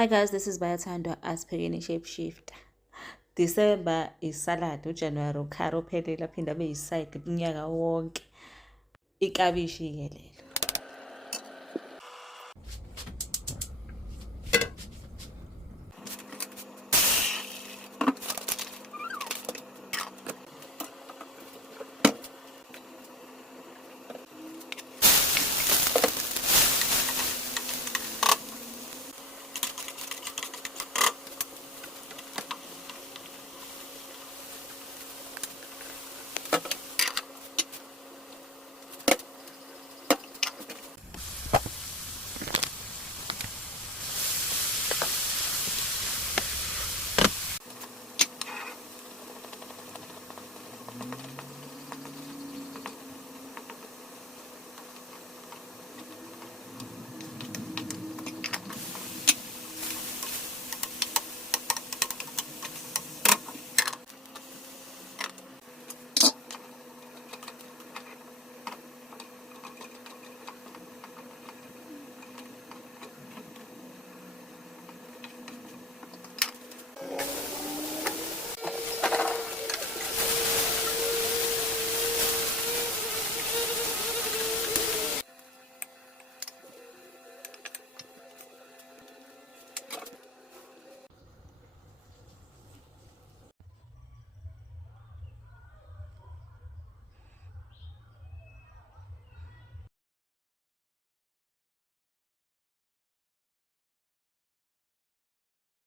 Hi guys, this is Bayathandwa asiphekeni Shapeshifter. December isalad, uJanuary ukhari ophelele aphinde abe yisayidi kunyaka wonke. Iklabishi ke lelo.